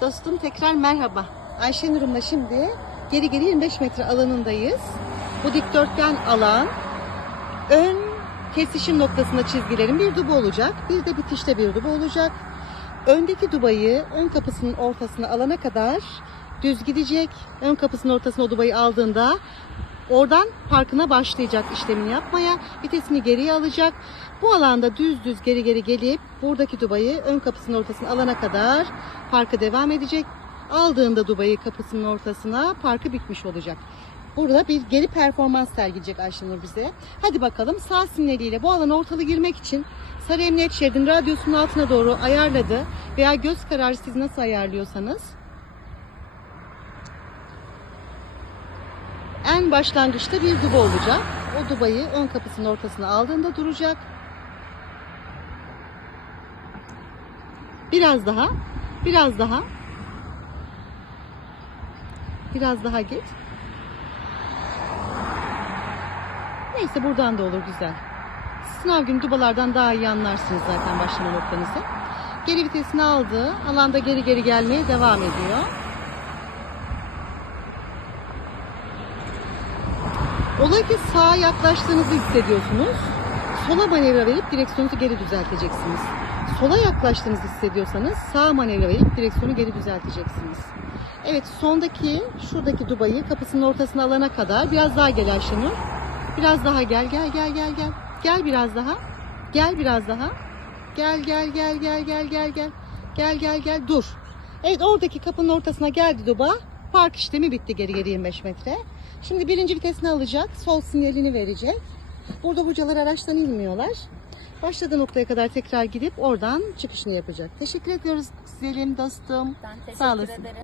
Dostum tekrar merhaba. Ayşenur'umla şimdi geri geri 25 metre alanındayız. Bu dikdörtgen alan ön kesişim noktasında çizgilerin bir duba olacak. Bir de bitişte bir duba olacak. Öndeki dubayı ön kapısının ortasına alana kadar düz gidecek. Ön kapısının ortasına o dubayı aldığında oradan parkına başlayacak işlemini yapmaya. Vitesini geriye alacak. Bu alanda düz düz geri geri gelip buradaki dubayı ön kapısının ortasına alana kadar parka devam edecek. Aldığında dubayı kapısının ortasına parkı bitmiş olacak. Burada bir geri performans sergileyecek Ayşenur bize. Hadi bakalım sağ sinyaliyle bu alana ortalı girmek için sarı emniyet şeridinin radyosunun altına doğru ayarladı. Veya göz kararı siz nasıl ayarlıyorsanız. En başlangıçta bir duba olacak. O dubayı ön kapısının ortasına aldığında duracak. Biraz daha. Biraz daha. Biraz daha git. Neyse buradan da olur güzel. Sınav günü dubalardan daha iyi anlarsınız zaten başlama noktanızı. Geri vitesini aldı. Alanda geri geri gelmeye devam ediyor. Olay ki sağa yaklaştığınızı hissediyorsunuz. Sola manevra verip direksiyonu geri düzelteceksiniz. Sola yaklaştığınızı hissediyorsanız sağ manevra verip direksiyonu geri düzelteceksiniz. Evet sondaki şuradaki dubayı kapısının ortasına alana kadar biraz daha gel Ayşenur. Biraz daha gel gel gel gel gel. Gel biraz daha. Gel biraz daha. Gel gel gel gel gel gel gel. Gel gel gel dur. Evet oradaki kapının ortasına geldi duba. Park işlemi bitti geri geri 25 metre. Şimdi birinci vitesini alacak. Sol sinyalini verecek. Burada bucalar araçtan inmiyorlar. Başladığı noktaya kadar tekrar gidip oradan çıkışını yapacak. Teşekkür ediyoruz güzelim dostum. Ben teşekkür Sağ olasın. ederim.